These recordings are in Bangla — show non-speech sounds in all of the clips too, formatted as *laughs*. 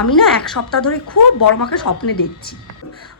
আমি না এক সপ্তাহ ধরে খুব বড় মাকে স্বপ্নে দেখছি।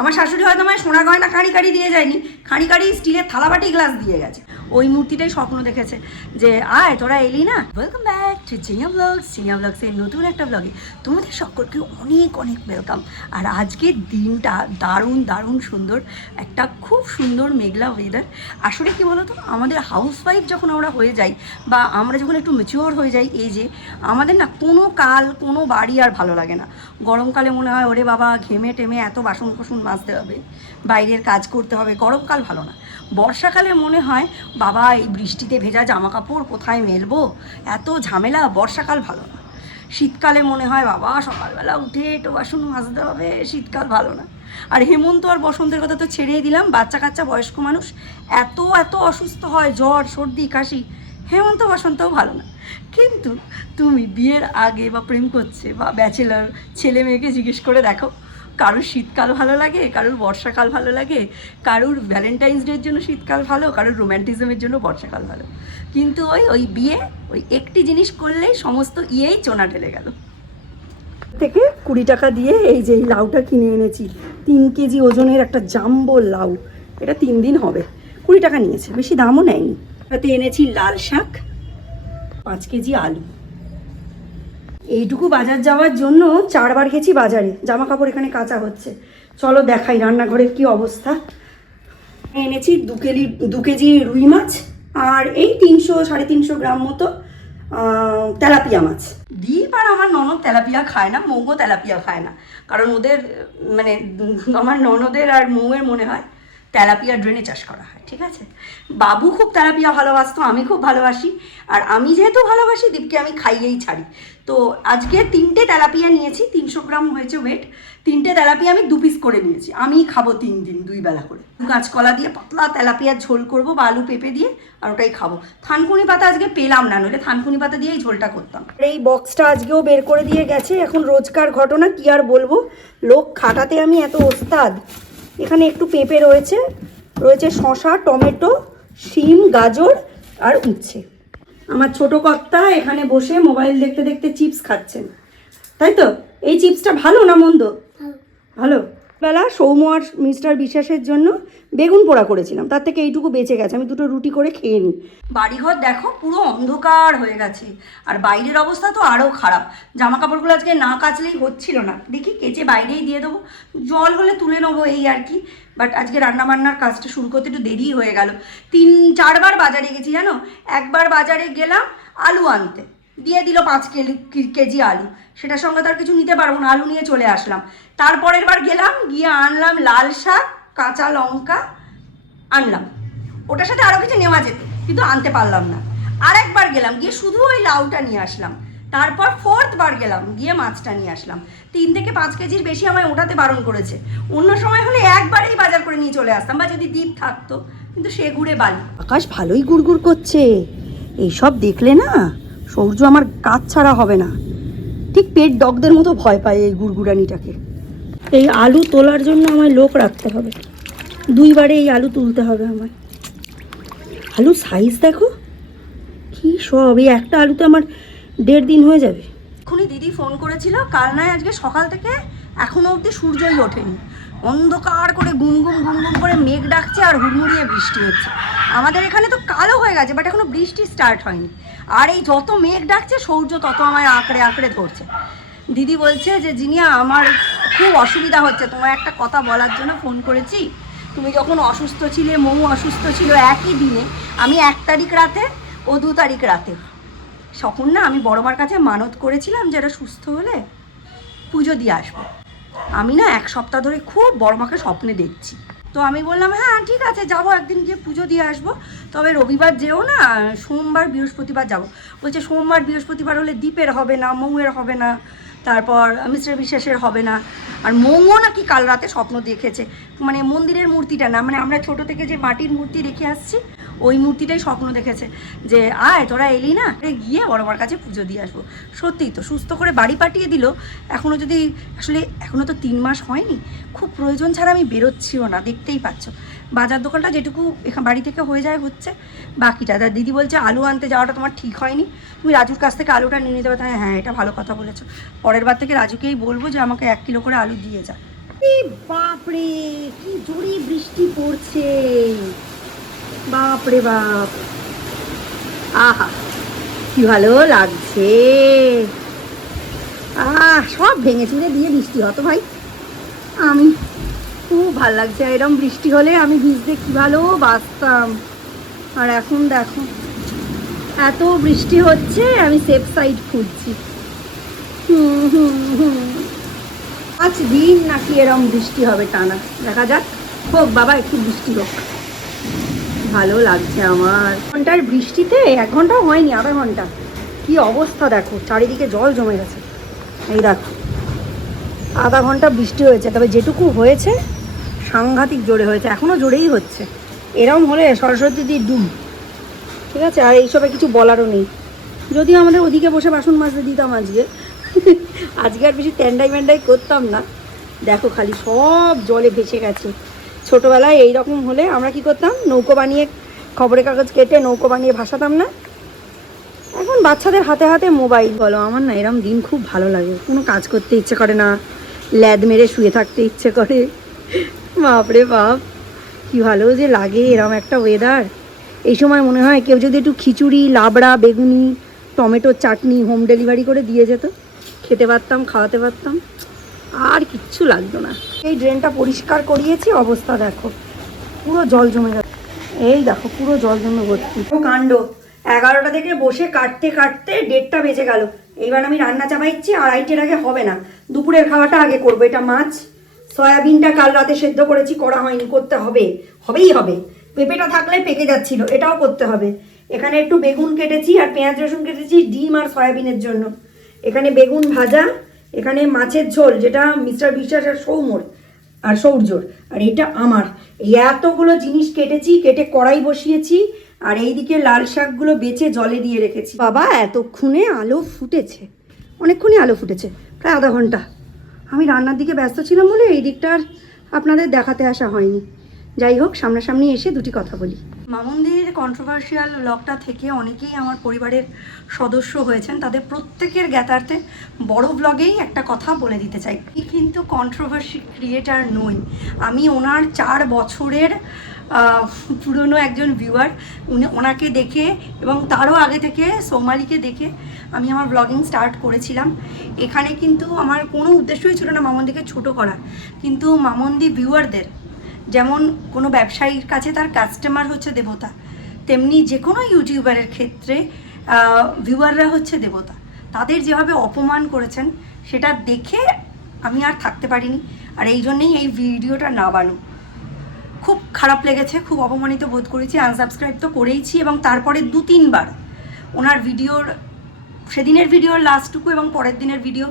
আমার শাশুড়ি হয়তো আমায় সোনা গয়না খাঁড়ি কাড়ি দিয়ে যায়নি খাঁড়ি কাড়ি স্টিলের থালাবাটি গ্লাস দিয়ে গেছে। ওই মূর্তিটাই স্বপ্ন দেখেছে যে, আয়, তোরা এলি না? Welcome back to Zinia blogs Zinia ব্লগসের নতুন একটা ব্লগে তোমাদের সকলকে অনেক অনেক ওয়েলকাম আর আজকের দিনটা দারুণ দারুণ সুন্দর, একটা খুব সুন্দর মেঘলা ওয়েদার আসলে কি বলতো, আমাদের হাউস ওয়াইফ যখন আমরা হয়ে যাই বা আমরা যখন একটু ম্যাচিওর হয়ে যাই, এই যে আমাদের না কোনো কাল, কোনো বাড়ি আর ভালো লাগে না। গরমকালে মনে হয়, ওরে বাবা, ঘেমে টেমে এত বাসন কোসন মাজতে হবে, বাইরের কাজ করতে হবে। গরমকাল ভালো না। বর্ষাকালে মনে হয়, বাবা, এই বৃষ্টিতে ভেজা জামা কাপড় কোথায় মেলবো? এত ঝামেলা বর্ষাকাল ভালো না। শীতকালে মনে হয়, বাবা, সকালবেলা উঠে একটু বাসন মাজতে হবে, শীতকাল ভালো না। আর হেমন্ত আর বসন্তের কথা তো ছেড়েই দিলাম বাচ্চা কাচ্চা বয়স্ক মানুষ, এত এত অসুস্থ হয়, জ্বর, সর্দি, কাশি, হেমন্ত বসন্তও ভালো না। কিন্তু তুমি বিয়ের আগে বা প্রেম করছে বা ব্যাচেলার ছেলে মেয়েকে জিজ্ঞেস করে দেখো কারোর শীতকাল ভালো লাগে, কারোর বর্ষাকাল ভালো লাগে, কারোর ভ্যালেন্টাইন্স ডের জন্য শীতকাল ভালো, কারোর রোম্যান্টিজমের জন্য বর্ষাকাল ভালো। কিন্তু ওই ওই বিয়ে, ওই একটি জিনিস করলেই সমস্ত ইয়েই চোনা ঢেলে গেল। থেকে কুড়ি টাকা দিয়ে এই যে এই লাউটা কিনে এনেছি, তিন কেজি ওজনের একটা জাম্বো লাউ, এটা তিন দিন হবে। কুড়ি টাকা নিয়েছে, বেশি দামও নেয়নি। তাতে এনেছি লাল শাক, পাঁচ কেজি আলু। এইটুকু বাজার যাওয়ার জন্য চারবার গেছি বাজারে জামা কাপড় এখানে কাঁচা হচ্ছে। চলো দেখাই রান্নাঘরের কি অবস্থা। এনেছি দু কেজি দু কেজি রুই মাছ আর এই তিনশো, সাড়ে তিনশো গ্রাম মতো তেলাপিয়া মাছ। দীপ আর আমার ননদ তেলাপিয়া খায় না, মৌও তেলাপিয়া খায় না। কারণ ওদের মানে আমার ননদের আর মৌয়ের মনে হয় তেলাপিয়া ড্রেনে চাষ করা হয়, ঠিক আছে? বাবু খুব তেলাপিয়া ভালোবাসতো, আমি খুব ভালোবাসি। আর আমি যেহেতু ভালোবাসি, দীপকে আমি খাইয়েই ছাড়ি। তো আজকে তিনটে তেলাপিয়া নিয়েছি, তিনশো গ্রাম হয়েছে ওয়েট তিনটে তেলাপিয়া আমি দু পিস করে নিয়েছি। আমি খাব তিন দিন, দুই বেলা করে। কাঁচকলা দিয়ে পাতলা তেলাপিয়ার ঝোল করব, বা আলু পেঁপে দিয়ে, আর ওটাই খাব। থানকুনি পাতা আজকে পেলাম না, নইলে থানকুনি পাতা দিয়েই ঝোলটা করতাম। এই বক্সটা আজকেও বের করে দিয়ে গেছে, এখন রোজকার ঘটনা কি আর বলব? লোক খাটাতে আমি এত ওস্তাদ। এখানে একটু পেঁপে রয়েছে রয়েছে শশা টমেটো শিম গাজর আর উচ্ছে। আমার ছোট কর্তা এখানে বসে মোবাইল দেখতে দেখতে চিপস খাচ্ছেন। তাই তো? এই চিপসটা ভালো না মন্দ? ভালো? বেলা সৌম্য আর মিস্টার বিশ্বাসের জন্য বেগুন পোড়া করেছিলাম। তার থেকে এইটুকু বেঁচে গেছে। আমি দুটো রুটি করে খেয়ে নিই। বাড়িঘর দেখো, পুরো অন্ধকার হয়ে গেছে। আর বাইরের অবস্থা তো আরও খারাপ। জামা কাপড়গুলো আজকে না কাচলেই হচ্ছিল না। দেখি কেচে বাইরেই দিয়ে দেবো। জল হলে তুলে নেব এই আর কি। বাট আজকে রান্নাবান্নার কাজটা শুরু করতে একটু দেরি হয়ে গেল। তিন, চারবার বাজারে গেছি জানো? একবার বাজারে গেলাম আলু আনতে। দিয়ে দিল পাঁচ কেজি আলু। সেটার সঙ্গে তো আর কিছু নিতে পারব না, আলু নিয়ে চলে আসলাম। তারপরের বার গেলাম, গিয়ে আনলাম লাল শাক, কাঁচা লঙ্কা, আনলাম। ওটার সাথে আরও কিছু নেওয়া যেত, কিন্তু আনতে পারলাম না। আরেকবার গেলাম, গিয়ে শুধু ওই লাউটা নিয়ে আসলাম। তারপর ফোর্থ বার গেলাম, গিয়ে মাছটা নিয়ে আসলাম। তিন থেকে পাঁচ কেজির বেশি আমায় ওঠাতে বারণ করেছে। অন্য সময় হলে একবারেই বাজার করে নিয়ে চলে আসতাম, বা যদি দ্বীপ থাকতো, কিন্তু সে ঘুরে বালি। আকাশ ভালোই গুড়গুড় করছে। এইসব দেখলে না সৌর্য আমার কাজ ছাড়া হবে না। ঠিক পেট ডগদের মতো ভয় পায় এই গুড়গুড়ানিটাকে। এই আলু তোলার জন্য আমায় লোক রাখতে হবে। দুইবারে এই আলু তুলতে হবে আমায়। আলু সাইজ দেখো। কি সব, এই একটা আলুতে আমার দেড় দিন হয়ে যাবে। এখনই দিদি ফোন করেছিল, কাল নয়, আজকে সকাল থেকে এখনও অবধি সূর্যই ওঠেনি। অন্ধকার করে গুম গুম গুম গুম করে মেঘ ডাকছে আর হুড়মুড়িয়ে বৃষ্টি হচ্ছে। আমাদের এখানে তো কালো হয়ে গেছে বাট এখনও বৃষ্টি স্টার্ট হয়নি। আর এই যত মেঘ ডাকছে, সূর্য তত আমায় আঁকড়ে আঁকড়ে ধরছে। দিদি বলছে যে জিনিয়া আমার খুব অসুবিধা হচ্ছে। তোমার একটা কথা বলার জন্য ফোন করেছি। তুমি যখন অসুস্থ ছিলে, মৌ অসুস্থ ছিল একই দিনে, আমি এক তারিখ রাতে ও দু তারিখ রাতে। তখন না, আমি বড়মার কাছে মানত করেছিলাম যে এটা সুস্থ হলে পুজো দিয়ে আসব। আমি না, এক সপ্তাহ ধরে খুব বড়মাকে স্বপ্নে দেখছি। তো আমি বললাম হ্যাঁ ঠিক আছে, যাব, একদিন গিয়ে পুজো দিয়ে আসব। তবে রবিবার যেও না সোমবার, বৃহস্পতিবার যাব। বলছে, সোমবার, বৃহস্পতিবার হলে দ্বীপের হবে না, মৌয়ের হবে না, তারপর মিস্টার বিশ্বাসের হবে না। আর মৌও নাকি কাল রাতে স্বপ্ন দেখেছে। মানে মন্দিরের মূর্তিটা না মানে আমরা ছোট থেকে যে মাটির মূর্তি রেখে আসছি ওই মূর্তিটাই স্বপ্ন দেখেছে যে, আয়, তোরা এলি না? গিয়ে বড়মার কাছে পুজো দিয়ে আসব। সত্যিই তো, সুস্থ করে বাড়ি পাঠিয়ে দিল। এখনও যদি, আসলে এখনও তো তিন মাস হয়নি। খুব প্রয়োজন ছাড়া আমি বেরোচ্ছিও না, দেখতেই পাচ্ছ। বাজার দোকানটা যেটুকু এখান বাড়ি থেকে হয়ে যায় হচ্ছে। বাকিটা তার দিদি বলছে, আলু আনতে যাওয়াটা তোমার ঠিক হয়নি। তুমি রাজুর কাছ থেকে আলুটা নিয়ে নিতে পারো। তাই হ্যাঁ এটা ভালো কথা বলেছ। পরের বার থেকে রাজুকেই বলব যে, আমাকে এক কিলো করে আলু দিয়ে যা। বাপরে, কি জোরে বৃষ্টি পড়ছে। বাপরে বাপ। আহা, কি ভালো লাগছে। আহ, সব ভেঙে চুরে দিয়ে বৃষ্টি হতো ভাই। আমি খুব ভালো লাগছে এরম বৃষ্টি হলে আমি ভিজতে কি ভালো বাঁচতাম। আর এখন দেখো, এত বৃষ্টি হচ্ছে, আমি সেফ সাইড খুঁজছি। হুম হুম হুম। পাঁচ দিন নাকি এরম বৃষ্টি হবে টানা। দেখা যাক। হোক, বাবা, একটু বৃষ্টি হোক। ভালো লাগছে আমার। ঘণ্টার বৃষ্টিতে এক ঘন্টাও হয়নি, আধা ঘণ্টা। কি অবস্থা দেখো, চারিদিকে জল জমে গেছে। এই দেখো, আধা ঘণ্টা বৃষ্টি হয়েছে, তবে যেটুকু হয়েছে, সাংঘাতিক জোরে হয়েছে এখনও জোরেই হচ্ছে। এরম হলে সরস্বতী দির ডুব ঠিক আছে? আর এইসবে কিছু বলারও নেই। যদিও আমাদের ওদিকে বসে বাসন মাজতে দিতাম আজকে। আজকে আর বেশি ট্যান্ডাই ম্যান্ডাই করতাম না। দেখো খালি সব জলে ভেসে গেছে। ছোটোবেলায় এই রকম হলে আমরা কি করতাম? নৌকো বানিয়ে খবরের কাগজ কেটে নৌকো বানিয়ে ভাসাতাম না? এখন বাচ্চাদের হাতে হাতে মোবাইল বলো, আমার না এরম দিন খুব ভালো লাগে। কোনো কাজ করতে ইচ্ছে করে না। ল্যাদ মেরে শুয়ে থাকতে ইচ্ছে করে। বাপরে বাপ, কি ভালো যে লাগে এরম একটা ওয়েদার এই সময় মনে হয় কেউ যদি একটু খিচুড়ি, লাবড়া, বেগুনি, টমেটোর চাটনি হোম ডেলিভারি করে দিয়ে যেত। খেতে পারতাম, খাওয়াতে পারতাম। আর কিচ্ছু লাগতো না। এই ড্রেনটা পরিষ্কার করিয়েছি, অবস্থা দেখো। পুরো জল জমে গেছে। এই দেখো, পুরো জল জমে ভর্তি। কাণ্ড। এগারোটা থেকে বসে কাটতে কাটতে দেড়টা বেজে গেল। এইবার আমি রান্না চাপাইছি, আড়াইটের আগে হবে না। দুপুরের খাওয়াটা আগে করব, এটা মাছ। সয়াবিনটা কাল রাতে সেদ্ধ করেছি, করা হয়নি, করতে হবে। হবেই হবে। পেঁপেটা থাকলে পেকে যাচ্ছিল, এটাও করতে হবে। এখানে একটু বেগুন কেটেছি আর পেঁয়াজ রসুন কেটেছি, ডিম আর সয়াবিনের জন্য। এখানে বেগুন ভাজা এখানে মাছের ঝোল, যেটা মিস্টার বিশ্বাস আর সৌমর, আর সৌর্যর, আর এটা আমার। এই এতগুলো জিনিস কেটেছি, কেটে কড়াই বসিয়েছি, আর এইদিকে লাল শাকগুলো বেছে জলে দিয়ে রেখেছি। বাবা, এতক্ষণে আলো ফুটেছে। অনেকক্ষণই আলো ফুটেছে, প্রায় আধা ঘণ্টা। আমি রান্নার দিকে ব্যস্ত ছিলাম বলে এই দিকটা আর আপনাদের দেখাতে আসা হয়নি। যাই হোক, সামনাসামনি এসে দুটি কথা বলি। মামন্দির কন্ট্রোভার্সিয়াল ব্লগটা থেকে অনেকেই আমার পরিবারের সদস্য হয়েছেন। তাদের প্রত্যেকের জ্ঞাতার্থে বড় ব্লগেই একটা কথা বলে দিতে চাই। আমি কিন্তু কন্ট্রোভার্সি ক্রিয়েটার নই। আমি ওনার চার বছরের পুরনো একজন ভিউয়ার উনি ওনাকে দেখে এবং তারও আগে থেকে সোমালিকে দেখে আমি আমার ব্লগিং স্টার্ট করেছিলাম। এখানে কিন্তু আমার কোনো উদ্দেশ্যই ছিল না মামন্দিকে ছোট করা কিন্তু মামন্দি ভিউয়ারদের যেমন কোনো ব্যবসায়ীর কাছে তার কাস্টমার হচ্ছে দেবতা, তেমনি যে কোনো ইউটিউবারের ক্ষেত্রে ভিউয়াররা হচ্ছে দেবতা। তাদের যেভাবে অপমান করেছেন, সেটা দেখে আমি আর থাকতে পারিনি। আর এই জন্যেই এই ভিডিওটা না বানো। খুব খারাপ লেগেছে, খুব অপমানিত বোধ করেছি আনসাবস্ক্রাইব তো করেইছি এবং তারপরে দু তিনবার ওনার ভিডিওর, সেদিনের ভিডিওর লাস্টটুকু এবং পরের দিনের ভিডিও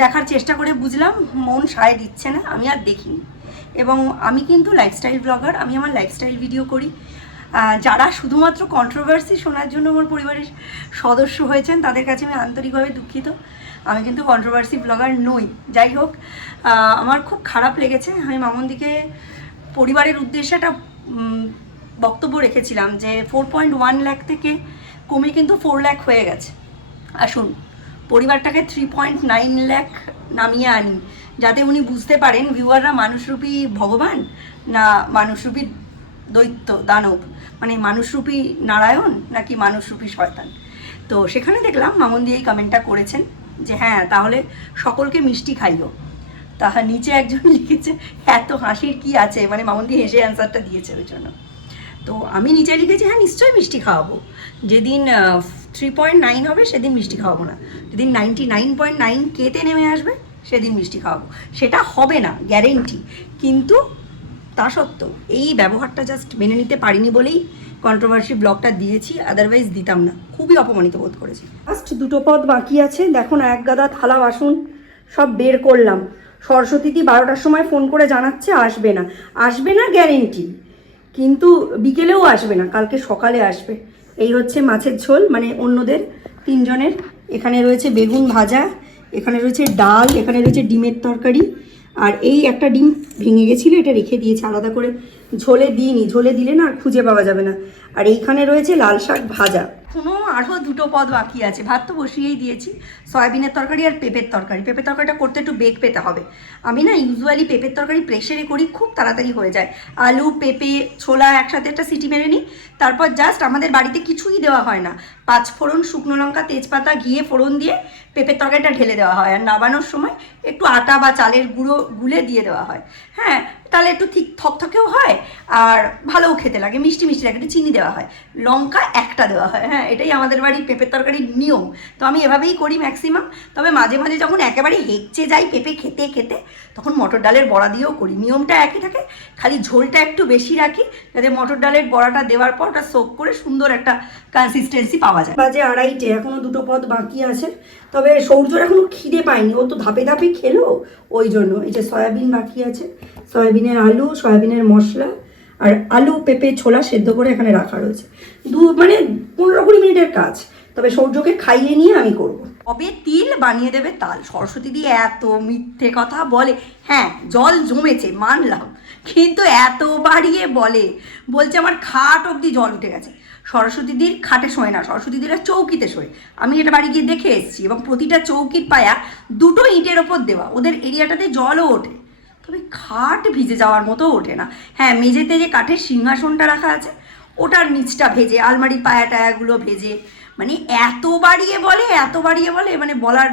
দেখার চেষ্টা করে বুঝলাম, মন সায় দিচ্ছে না, আমি আর দেখিনি। এবং আমি কিন্তু লাইফস্টাইল ব্লগার আমি আমার লাইফস্টাইল ভিডিও করি। যারা শুধুমাত্র কন্ট্রোভার্সি শোনার জন্য আমার পরিবারের সদস্য হয়েছেন, তাদের কাছে আমি আন্তরিকভাবে দুঃখিত। আমি কিন্তু কন্ট্রোভার্সি ব্লগার নই। যাই হোক আমার খুব খারাপ লেগেছে। আমি মামনদিকে পরিবারের উদ্দেশ্যে একটা বক্তব্য রেখেছিলাম যে ফোর পয়েন্ট ওয়ান ল্যাক থেকে কমে কিন্তু ফোর ল্যাক হয়ে গেছে। আসুন, পরিবারটাকে থ্রি পয়েন্ট নাইন ল্যাখ নামিয়ে আনি। যাতে উনি বুঝতে পারেন ভিউয়াররা মানুষরূপী ভগবান না মানুষরূপী দৈত্য, দানব? মানে মানুষরূপী নারায়ণ নাকি মানুষরূপী শয়তান? তো সেখানে দেখলাম মামন দিয়ে এই কমেন্টটা করেছেন যে হ্যাঁ তাহলে সকলকে মিষ্টি খাইও। তাহা নিচে একজন *laughs* লিখেছে, এত হাসির কি আছে? মানে মামন দিয়ে হেসে অ্যান্সারটা দিয়েছে ওই জন্য। তো আমি নিচে লিখেছি হ্যাঁ নিশ্চয়ই মিষ্টি খাওয়াবো। যেদিন থ্রি পয়েন্ট নাইন হবে, সেদিন মিষ্টি খাওয়াবো না। যেদিন নাইনটি নাইন পয়েন্ট নাইন কেতে নেমে আসবে সেদিন মিষ্টি খাওয়াবো। সেটা হবে না গ্যারেন্টি কিন্তু তা সত্ত্বেও এই ব্যবহারটা জাস্ট মেনে নিতে পারিনি বলেই কন্ট্রোভার্সি ব্লগটা দিয়েছি আদারওয়াইজ দিতাম না। খুবই অপমানিত বোধ করেছি। ফার্স্ট দুটো পদ বাকি আছে। দেখো না, এক গাদা থালা বাসন সব বের করলাম। সরস্বতীদি বারোটার সময় ফোন করে জানাচ্ছে, আসবে না। আসবে না গ্যারেন্টি কিন্তু বিকেলেও আসবে না, কালকে সকালে আসবে। এই হচ্ছে মাছের ঝোল মানে অন্যদের তিনজনের। এখানে রয়েছে বেগুন ভাজা এখানে রয়েছে ডাল, এখানে রয়েছে ডিমের তরকারি, আর এই একটা ডিম ভেঙে গেছিল, এটা রেখে দিয়েছে, আলাদা করে ঝোলে দিইনি, ঝোলে দিলে না আর খুঁজে পাওয়া যাবে না। আর এইখানে রয়েছে লাল শাক ভাজা। এখনও আরও দুটো পদ বাকি আছে। ভাত তো বসিয়েই দিয়েছি। সয়াবিনের তরকারি আর পেঁপের তরকারি। পেঁপের তরকারিটা করতে একটু বেগ পেতে হবে। আমি না ইউজুয়ালি পেঁপের তরকারি প্রেশারে করি, খুব তাড়াতাড়ি হয়ে যায়। আলু, পেঁপে, ছোলা একসাথে একটা সিটি মেরে নিই। তারপর জাস্ট আমাদের বাড়িতে কিছুই দেওয়া হয় না। পাঁচ ফোড়ন শুকনো লঙ্কা, তেজপাতা, ঘিয়ে ফোড়ন দিয়ে পেঁপের তরকারিটা ঢেলে দেওয়া হয়। আর নাবানোর সময় একটু আটা বা চালের গুঁড়ো গুলে দিয়ে দেওয়া হয়। হ্যাঁ তাহলে একটু ঠিক থকথকেও হয়। আর ভালোও খেতে লাগে, মিষ্টি মিষ্টি লাগে, একটু চিনি দেওয়া হয়। লঙ্কা একটা দেওয়া হয় হ্যাঁ এটাই আমাদের বাড়ির পেঁপের তরকারির নিয়ম। তো আমি এভাবেই করি ম্যাক্সিমাম তবে মাঝে মাঝে যখন একেবারে হেঁচে যাই পেঁপে খেতে খেতে, তখন মটর ডালের বড়া দিয়েও করি। নিয়মটা একই থাকে, খালি ঝোলটা একটু বেশি রাখি, যাতে মটর ডালের বড়াটা দেওয়ার পর ওটা সোক করে সুন্দর একটা কনসিস্টেন্সি পাওয়া যায়। বাজে আড়াইটে এখনও দুটো পদ বাকি আছে। তবে সৌর্যর এখনও খিদে পায়নি, ও তো ধাপে ধাপে খেলো। ওই জন্য এই যে সয়াবিন বাকি আছে। সয়াবিনের আলু, সয়াবিনের মশলা আর আলু, পেঁপে, ছোলা সেদ্ধ করে এখানে রাখা রয়েছে। দু মানে পনেরো কুড়ি মিনিটের কাজ। তবে সৌর্যকে খাইয়ে নিয়ে আমি করব। কবে তিল বানিয়ে দেবে তাল? সরস্বতী দিয়ে এত মিথ্যে কথা বলে। হ্যাঁ জল জমেছে, মানলাম। কিন্তু এত বাড়িয়ে বলে, বলছে আমার খাট অবধি জল উঠে গেছে। সরস্বতী দির খাটে শোয় না, সরস্বতী দিরা চৌকিতে শোয়। আমি এটা বাড়ি গিয়ে দেখে এসেছি এবং প্রতিটা চৌকির পায়া দুটো ইটের ওপর দেওয়া। ওদের এরিয়াটাতে জলও ওঠে। তবে খাট ভিজে যাওয়ার মতো ওঠে না। হ্যাঁ মেঝেতে যে কাঠের সিংহাসনটা রাখা আছে, ওটার নিচটা ভেজে, আলমারির পায়া টায়াগুলো ভেজে মানে এত বাড়িয়ে বলে, এত বাড়িয়ে বলে মানে বলার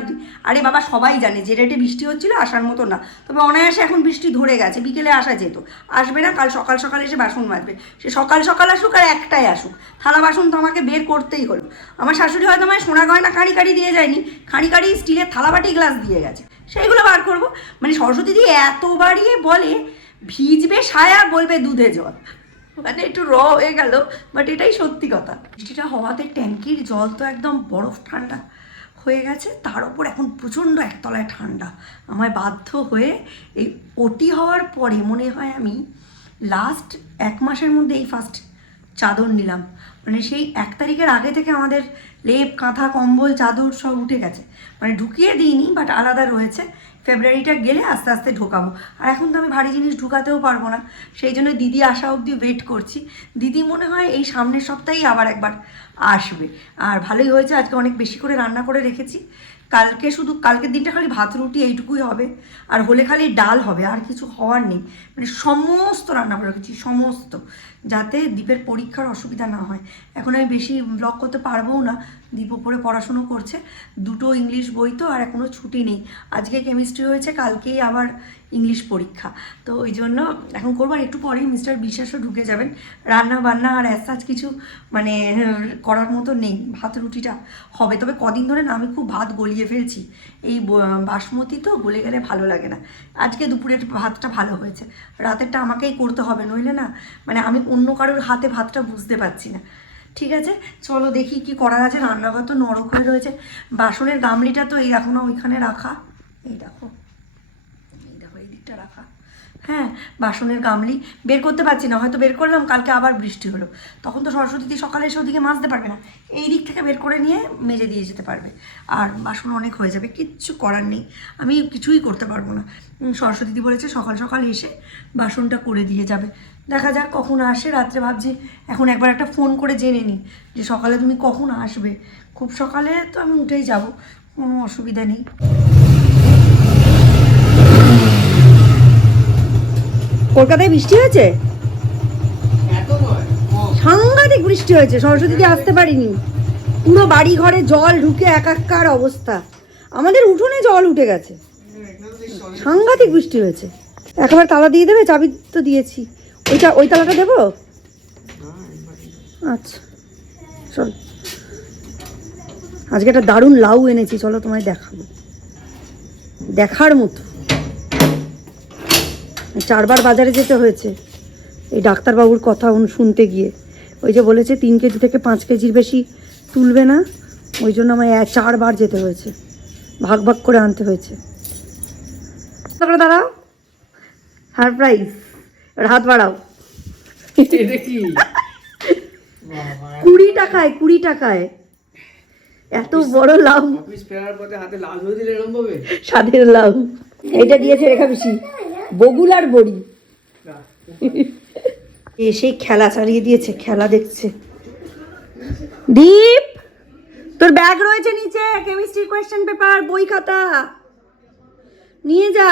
আরে বাবা, সবাই জানে, যে রেটে বৃষ্টি হচ্ছিল আসার মতো না। তবে অনায়াসে এখন বৃষ্টি ধরে গেছে, বিকেলে আসা যেত। আসবে না, কাল সকাল সকাল এসে বাসন মাজবে। সে সকাল সকাল আসুক আর একটাই আসুক। থালা বাসন তো আমাকে বের করতেই হলো। আমার শাশুড়ি হয়তো আমায় সোনা গয়না খাঁড়ি কাড়ি দিয়ে যায়নি, খাঁড়ি কাড়ি স্টিলের থালাবাটি গ্লাস দিয়ে গেছে। সেইগুলো বার করব। মানে সরস্বতী দিয়ে এত বাড়িয়ে বলে, ভিজবে সায়া বলবে দুধে জল। মানে একটু র হয়ে গেল বাট এটাই সত্যি কথা। বৃষ্টিটা হওয়াতে ট্যাঙ্কির জল তো একদম বরফ ঠান্ডা হয়ে গেছে। তার ওপর এখন প্রচণ্ড একতলায় ঠান্ডা। আমায় বাধ্য হয়ে এই ওটি হওয়ার পরে মনে হয় আমি লাস্ট এক মাসের মধ্যে এই ফার্স্ট চাদর নিলাম। মানে সেই এক তারিখের আগে থেকে আমাদের লেপ, কাঁথা, কম্বল, চাদর সব উঠে গেছে। মানে ঢুকিয়ে দিইনি বাট আলাদা রয়েছে। ফেব্রুয়ারিটা গেলে আস্তে আস্তে ঢোকাবো। আর এখন তো আমি ভারী জিনিস ঢুকাতেও পারব না। সেই জন্য দিদি আসা অবধি ওয়েট করছি। দিদি মনে হয় এই সামনের সপ্তাহেই আবার একবার আসবে। আর ভালোই হয়েছে, আজকে অনেক বেশি করে রান্না করে রেখেছি। কালকে শুধু, কালকের দিনটা খালি ভাত, রুটি এইটুকুই হবে। আর হলে খালি ডাল হবে, আর কিছু হওয়ার নেই। মানে সমস্ত রান্না করে রেখেছি, সমস্ত। যাতে দ্বীপের পরীক্ষার অসুবিধা না হয়। এখন আমি বেশি ব্লগ করতে পারবোও না। দীপ ওপরে পড়াশুনো করছে। দুটো ইংলিশ বই তো আর এখনও ছুটি নেই। আজকে কেমিস্ট্রি হয়েছে, কালকেই আবার ইংলিশ পরীক্ষা। তো ওই জন্য এখন করব আর একটু পরেই মিস্টার বিশ্বাসও ঢুকে যাবেন। রান্না বান্না আর অ্যাসাজ কিছু মানে করার মতো নেই। ভাত রুটিটা হবে। তবে কদিন ধরে না আমি খুব ভাত গলিয়ে ফেলছি। এই বাসমতি তো গলে গেলে ভালো লাগে না। আজকে দুপুরের ভাতটা ভালো হয়েছে। রাতেরটা আমাকেই করতে হবে। নইলে না মানে আমি অন্য কারোর হাতে ভাতটা বুঝতে পারছি না। ঠিক আছে? চলো দেখি কি করার আছে। রান্নাঘর তো নরক হয়ে রয়েছে। বাসনের গামলিটা তো এই দেখো না, ওইখানে রাখা। এই দেখো। এই দেখো, এই দিকটা রাখা। হ্যাঁ বাসনের গামলি। বের করতে পারছি না, হয়তো বের করলাম, কালকে আবার বৃষ্টি হলো। তখন তো সরস্বতী সকালে এসে ওদিকে মাজতে পারবে না। এই দিক থেকে বের করে নিয়ে মেজে দিয়ে যেতে পারবে। আর বাসন অনেক হয়ে যাবে, কিচ্ছু করার নেই। আমি কিছুই করতে পারব না। সরস্বতী বলেছে সকাল সকাল এসে বাসনটা করে দিয়ে যাবে। দেখা যাক কখন আসে। রাত্রে ভাবছি এখন একবার একটা ফোন করে জেনে নিই যে সকালে তুমি কখন আসবে। খুব সকালে তো আমি উঠেই যাব, কোনো অসুবিধা নেই। কলকাতায় বৃষ্টি হয়েছে? সাংঘাতিক বৃষ্টি হয়েছে, সরস্বতী দিয়ে আসতে পারিনি। পুরো বাড়ি ঘরে জল ঢুকে একাকার অবস্থা। আমাদের উঠোনে জল উঠে গেছে। সাংঘাতিক বৃষ্টি হয়েছে। একবার তালা দিয়ে দেবে, চাবি তো দিয়েছি। ওইটা ওই তালাটা দেবো? আচ্ছা চল। আজকে একটা দারুণ লাউ এনেছি, চলো তোমায় দেখাবো। দেখার মতো। চারবার বাজারে যেতে হয়েছে। এই ডাক্তারবাবুর কথা শুনতে গিয়ে। ওই যে বলেছে, তিন কেজি থেকে পাঁচ কেজির বেশি তুলবে না। ওই জন্য আমায় চারবার যেতে হয়েছে। ভাগ ভাগ করে আনতে হয়েছে। তারপরে দাঁড়াও। হার প্রাইস হাত বাড়াও। কুড়ি টাকায় কুড়ি টাকায়। এত বড় লাউ হাতে লাল হয়ে দিলে এরকম ভাবে স্বাদের লাউ এটা দিয়েছে রেখা পিসি। বগুল আর বড়ি। এসেই খেলা চালিয়ে দিয়েছে খেলা দেখছে। দীপ তোর ব্যাগ রয়েছে নিচে। কেমিস্ট্রি কোয়েশ্চেন পেপার বই খাতা। নিয়ে যা।